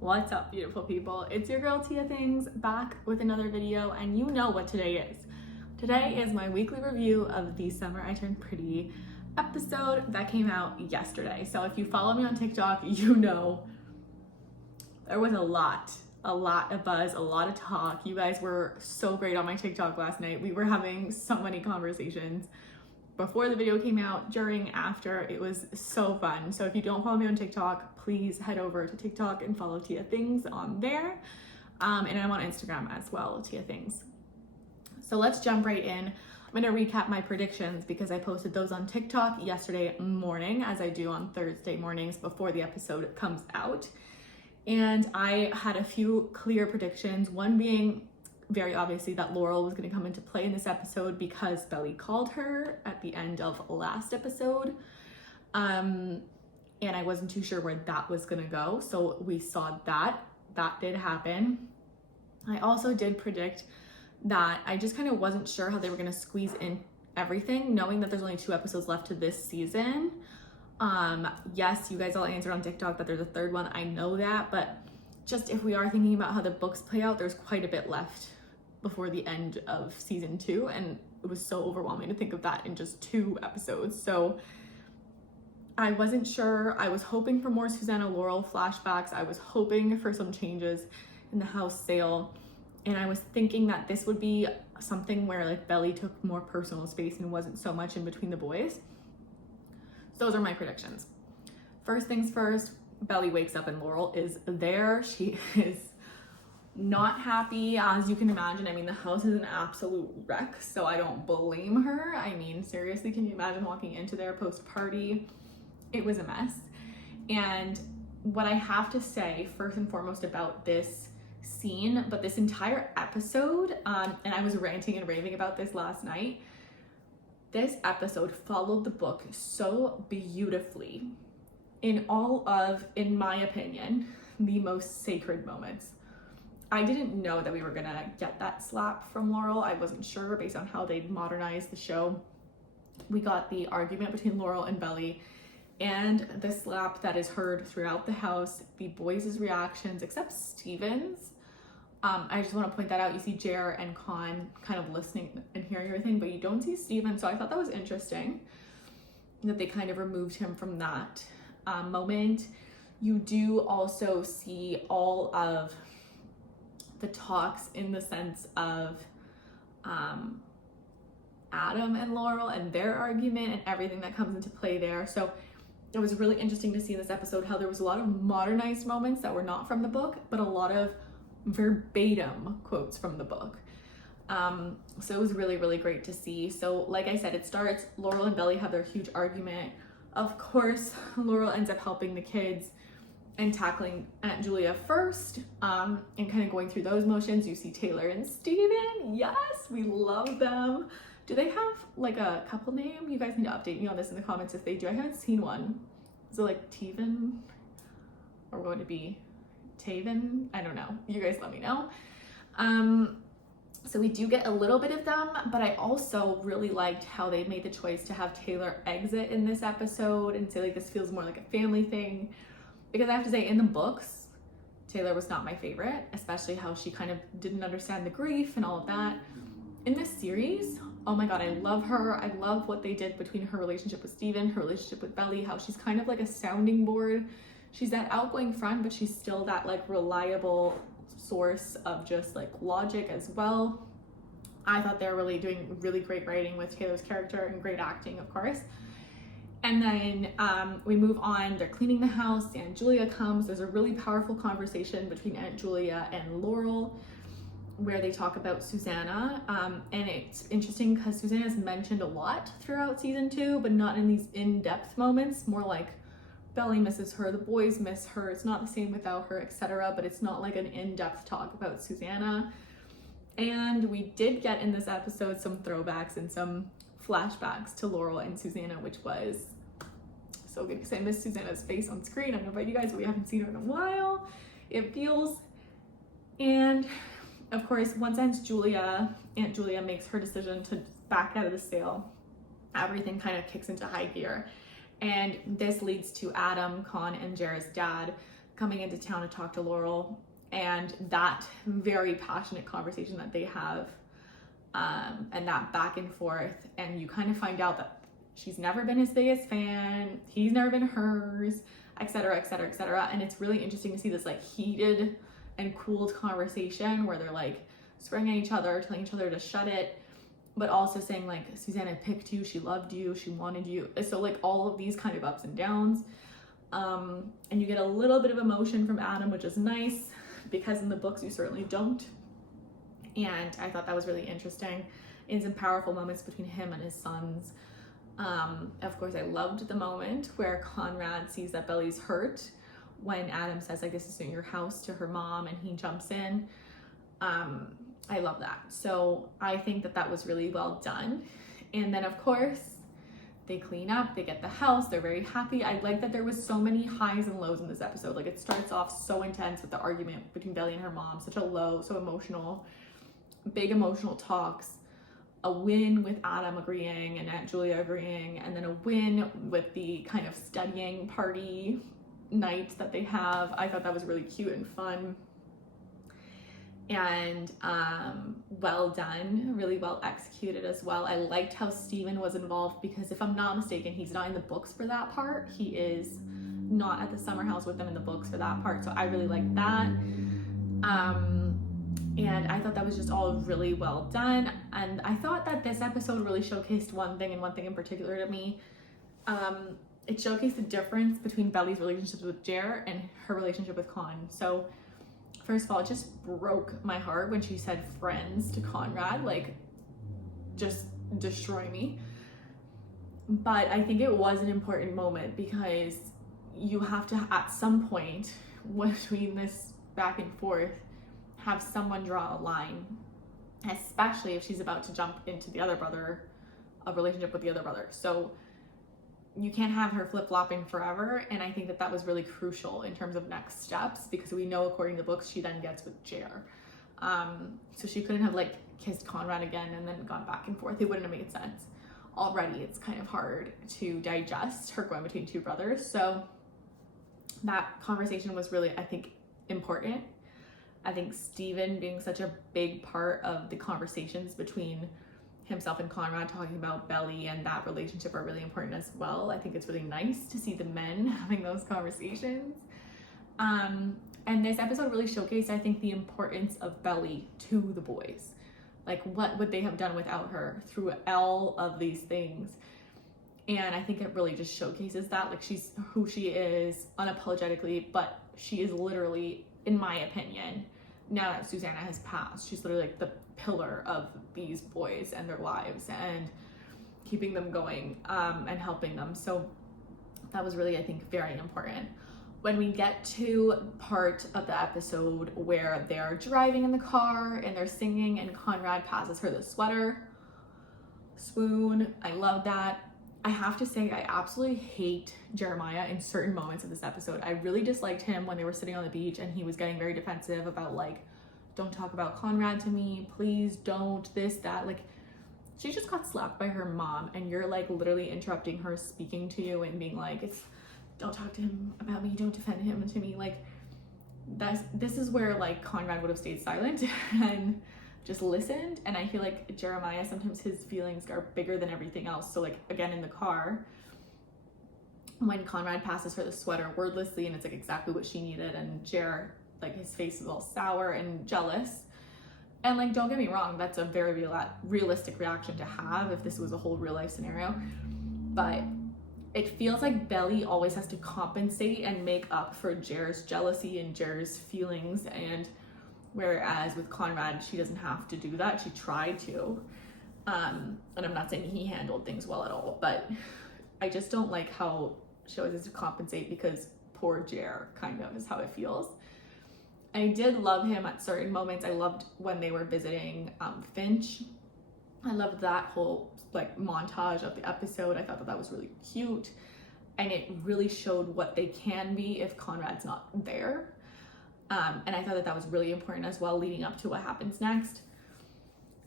What's up, beautiful people? It's your girl Tia Things back with another video, and you know what today is. Today is my weekly review of the Summer I Turned Pretty episode that came out yesterday. So if you follow me on TikTok, you know there was a lot of buzz, a lot of talk. You guys were so great on my TikTok last night. We were having so many conversations before the video came out, during, after. It was so fun. So if you don't follow me on TikTok, please head over to TikTok and follow Tia Things on there. And I'm on Instagram as well, Tia Things. So let's jump right in. I'm gonna recap my predictions because I posted those on TikTok yesterday morning, as I do on Thursday mornings before the episode comes out. And I had a few clear predictions, one being very obviously that Laurel was going to come into play in this episode because Belly called her at the end of last episode. And I wasn't too sure where that was going to go. So we saw that. That did happen. I also did predict that I just kind of wasn't sure how they were going to squeeze in everything, knowing that there's only 2 episodes left to this season. Yes, you guys all answered on TikTok that there's a third one. I know that, but just if we are thinking about how the books play out, there's quite a bit left before the end of season 2, and it was so overwhelming to think of that in just 2 episodes. So I wasn't sure. I was hoping for more Susanna Laurel flashbacks. I was hoping for some changes in the house sale, and I was thinking that this would be something where like Belly took more personal space and wasn't so much in between the boys. So those are my predictions. First things first, Belly wakes up and Laurel is there. She is not happy, as you can imagine. I mean, the house is an absolute wreck, so I don't blame her. I mean, seriously, can you imagine walking into their post-party? It was a mess. And what I have to say, first and foremost, about this scene, but this entire episode, and I was ranting and raving about this last night, this episode followed the book so beautifully in all of, in my opinion, the most sacred moments. I didn't know that we were gonna get that slap from Laurel. I wasn't sure based on how they'd modernized the show. We got the argument between Laurel and Belly and the slap that is heard throughout the house, the boys' reactions, except Steven's. I just want to point that out. You see Jer and Con kind of listening and hearing everything, but you don't see Steven. So I thought that was interesting that they kind of removed him from that moment. You do also see all of the talks in the sense of Adam and Laurel and their argument and everything that comes into play there. So it was really interesting to see in this episode how there was a lot of modernized moments that were not from the book, but a lot of verbatim quotes from the book. So it was really, really great to see. So like I said, it starts, Laurel and Belly have their huge argument. Of course, Laurel ends up helping the kids and tackling Aunt Julia first, and kind of going through those motions. You see Taylor and Steven. Yes, we love them. Do they have like a couple name? You guys need to update me on this in the comments if they do. I haven't seen one. Is it like Teven? Or would it be Taven? I don't know. You guys let me know. So we do get a little bit of them, but I also really liked how they made the choice to have Taylor exit in this episode and say like this feels more like a family thing. Because I have to say, in the books, Taylor was not my favorite, especially how she kind of didn't understand the grief and all of that. In this series, oh my God, I love her. I love what they did between her relationship with Steven, her relationship with Belly, how she's kind of like a sounding board. She's that outgoing friend, but she's still that like reliable source of just like logic as well. I thought they were really doing really great writing with Taylor's character and great acting, of course. And then we move on, they're cleaning the house, Aunt Julia comes. There's a really powerful conversation between Aunt Julia and Laurel where they talk about Susanna. And it's interesting because Susanna is mentioned a lot throughout season 2, but not in these in-depth moments, more like Belly misses her, the boys miss her, it's not the same without her, etc. But it's not like an in-depth talk about Susanna. And we did get in this episode some throwbacks and some flashbacks to Laurel and Susanna, which was so good because I miss Susanna's face on screen. I don't know about you guys, but we haven't seen her in a while. It feels. And of course, once Aunt Julia makes her decision to back out of the sale, everything kind of kicks into high gear. And this leads to Adam, Con, and Jared's dad coming into town to talk to Laurel, and that very passionate conversation that they have, and that back and forth, and you kind of find out that she's never been his biggest fan, he's never been hers, etc, etc, etc. And it's really interesting to see this like heated and cooled conversation where they're like swearing at each other, telling each other to shut it, but also saying like, Susanna picked you, she loved you, she wanted you. So like all of these kind of ups and downs. And you get a little bit of emotion from Adam, which is nice, because in the books you certainly don't. And I thought that was really interesting in some powerful moments between him and his sons. Of course, I loved the moment where Conrad sees that Belly's hurt when Adam says like, this isn't your house, to her mom, and he jumps in. I love that. So I think that that was really well done. And then of course they clean up, they get the house, they're very happy. I like that there was so many highs and lows in this episode. Like it starts off so intense with the argument between Belly and her mom, such a low, so emotional, big emotional talks, a win with Adam agreeing and Aunt Julia agreeing, and then a win with the kind of studying party night that they have. I thought that was really cute and fun. And well done, really well executed as well. I liked how Steven was involved, because if I'm not mistaken, he's not in the books for that part. He is not at the summer house with them in the books for that part. So I really liked that. And I thought that was just all really well done. And I thought that this episode really showcased one thing, and one thing in particular to me. It showcased the difference between Belly's relationships with Jer and her relationship with Con. So first of all, it just broke my heart when she said friends to Conrad, like just destroy me. But I think it was an important moment, because you have to, at some point between this back and forth, have someone draw a line, especially if she's about to jump into the other brother, a relationship with the other brother. So you can't have her flip-flopping forever, and I think that that was really crucial in terms of next steps, because we know according to the books she then gets with Jer. So she couldn't have like kissed Conrad again and then gone back and forth. It wouldn't have made sense. Already it's kind of hard to digest her going between two brothers. So that conversation was really, I think, important. I think Steven being such a big part of the conversations between himself and Conrad, talking about Belly and that relationship, are really important as well. I think it's really nice to see the men having those conversations. And this episode really showcased, I think, the importance of Belly to the boys. Like, what would they have done without her through all of these things? And I think it really just showcases that, like, she's who she is unapologetically, but she is literally, in my opinion, now that Susanna has passed, she's literally like the pillar of these boys and their lives, and keeping them going, and helping them. So that was really, I think, very important. When we get to part of the episode where they're driving in the car and they're singing and Conrad passes her the sweater, swoon, I love that. I have to say, I absolutely hate Jeremiah in certain moments of this episode. I really disliked him when they were sitting on the beach and he was getting very defensive about like, don't talk about Conrad to me, please don't, this, that. Like, she just got slapped by her mom and you're like literally interrupting her speaking to you and being like, it's, don't talk to him about me, don't defend him to me. Like, this is where like Conrad would have stayed silent and just listened. And I feel like Jeremiah, sometimes his feelings are bigger than everything else. So like, again, in the car, when Conrad passes her the sweater wordlessly, and it's like exactly what she needed, and Jer, like, his face is all sour and jealous. And like, don't get me wrong, that's a very realistic reaction to have if this was a whole real life scenario. But it feels like Belly always has to compensate and make up for Jer's jealousy and Jer's feelings, and whereas with Conrad, she doesn't have to do that. She tried to. And I'm not saying he handled things well at all, but I just don't like how she always has to compensate, because poor Jer, kind of, is how it feels. I did love him at certain moments. I loved when they were visiting Finch. I loved that whole like montage of the episode. I thought that that was really cute, and it really showed what they can be if Conrad's not there. And I thought that that was really important as well, leading up to what happens next.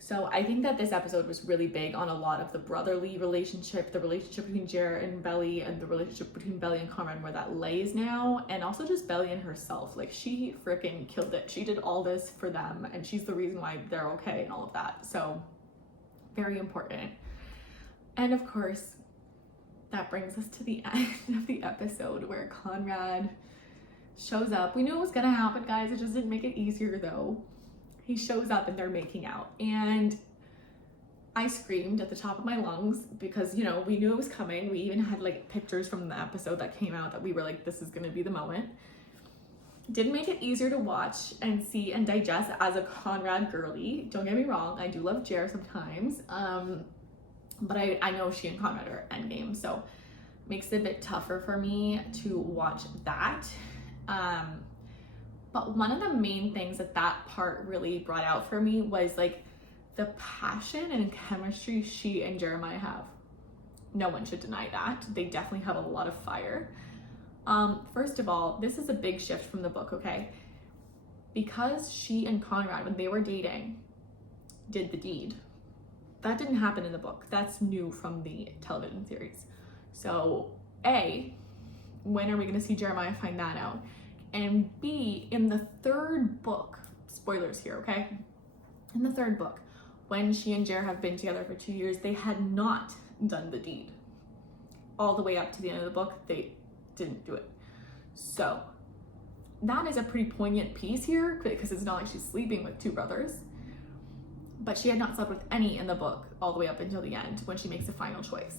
So I think that this episode was really big on a lot of the brotherly relationship, the relationship between Jer and Belly, and the relationship between Belly and Conrad, where that lays now, and also just Belly and herself. Like, she freaking killed it. She did all this for them, and she's the reason why they're okay and all of that. So very important. And of course, that brings us to the end of the episode where Conrad shows up. We knew it was gonna happen, guys. It just didn't make it easier though. He shows up and they're making out, and I screamed at the top of my lungs because, you know, we knew it was coming. We even had like pictures from the episode that came out that we were like, this is gonna be the moment. Didn't make it easier to watch and see and digest as a Conrad girly. Don't get me wrong, I do love Jer sometimes, but I know she and Conrad are endgame, so makes it a bit tougher for me to watch that. But one of the main things that part really brought out for me was like the passion and chemistry she and Jeremiah have. No one should deny that. They definitely have a lot of fire. First of all, this is a big shift from the book, okay? Because she and Conrad, when they were dating, did the deed. That didn't happen in the book. That's new from the television series. So A, when are we gonna see Jeremiah find that out? And B, in the third book, spoilers here, okay? In the third book, when she and Jer have been together for 2 years, they had not done the deed. All the way up to the end of the book, they didn't do it. So that is a pretty poignant piece here, because it's not like she's sleeping with two brothers, but she had not slept with any in the book all the way up until the end when she makes the final choice.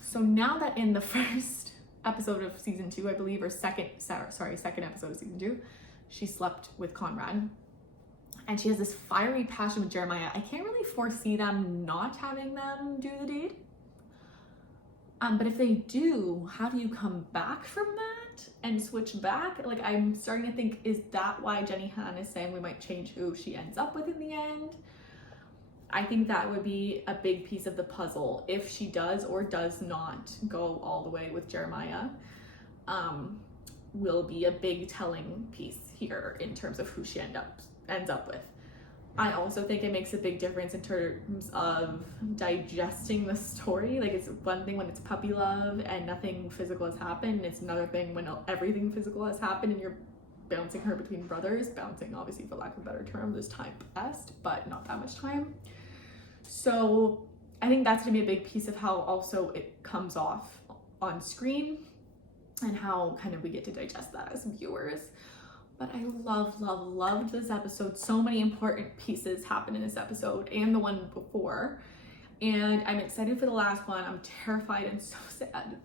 So now that in the first episode of season 2, I believe, or second episode of season 2, she slept with Conrad, and she has this fiery passion with Jeremiah. I can't really foresee them not having them do the deed. But if they do, how do you come back from that and switch back? Like, I'm starting to think, is that why Jenny Han is saying we might change who she ends up with in the end? I think that would be a big piece of the puzzle if she does or does not go all the way with Jeremiah. Will be a big telling piece here in terms of who she ends up with. I also think it makes a big difference in terms of digesting the story. Like, it's one thing when it's puppy love and nothing physical has happened. It's another thing when everything physical has happened and you're bouncing her between brothers. Bouncing, obviously, for lack of a better term, this time passed, but not that much time. So I think that's gonna be a big piece of how also it comes off on screen and how kind of we get to digest that as viewers. But I loved this episode. So many important pieces happen in this episode and the one before. And I'm excited for the last one. I'm terrified and so sad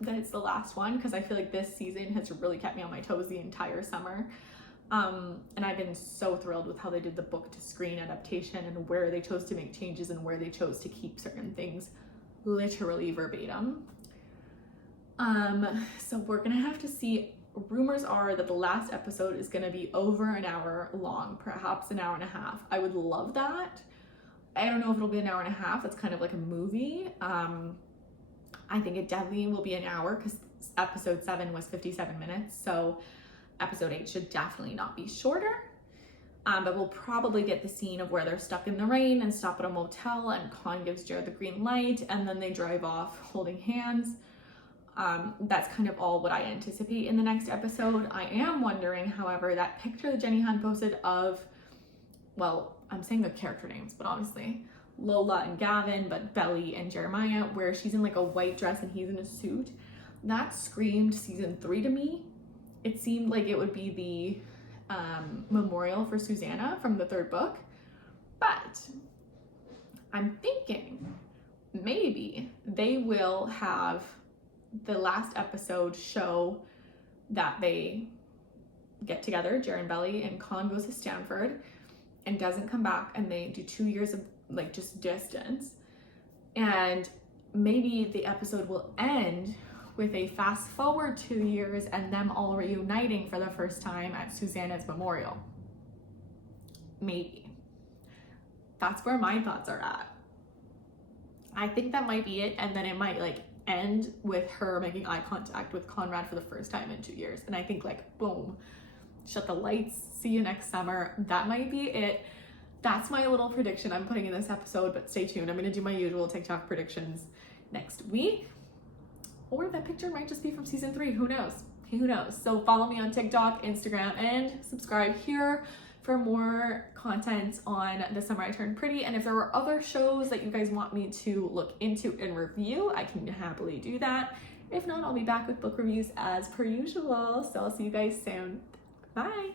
that it's the last one, because I feel like this season has really kept me on my toes the entire summer. And I've been so thrilled with how they did the book to screen adaptation and where they chose to make changes and where they chose to keep certain things literally verbatim. So we're gonna have to see. Rumors are that the last episode is gonna be over an hour long, perhaps an hour and a half. I would love that. I don't know if it'll be an hour and a half. That's kind of like a movie. I think it definitely will be an hour, because episode 7 was 57 minutes. So episode 8 should definitely not be shorter, but we'll probably get the scene of where they're stuck in the rain and stop at a motel and Con gives Jared the green light and then they drive off holding hands. That's kind of all what I anticipate in the next episode. I am wondering, however, that picture that Jenny Han posted of, well, I'm saying the character names, but obviously Lola and Gavin, but Belly and Jeremiah, where she's in like a white dress and he's in a suit, that screamed season 3 to me. It seemed like it would be the memorial for Susanna from the 3rd book, but I'm thinking maybe they will have the last episode show that they get together, Jer and Belly, and Con goes to Stanford and doesn't come back, and they do 2 years of like just distance, and maybe the episode will end with a fast forward 2 years and them all reuniting for the first time at Susanna's memorial. Maybe. That's where my thoughts are at. I think that might be it, and then it might like end with her making eye contact with Conrad for the first time in 2 years. And I think like, boom, shut the lights, see you next summer. That might be it. that's my little prediction I'm putting in this episode, but stay tuned. I'm gonna do my usual TikTok predictions next week. Or that picture might just be from season 3, who knows? Who knows? So follow me on TikTok, Instagram, and subscribe here for more content on The Summer I Turned Pretty. And if there were other shows that you guys want me to look into and review, I can happily do that. If not, I'll be back with book reviews as per usual. So I'll see you guys soon. Bye.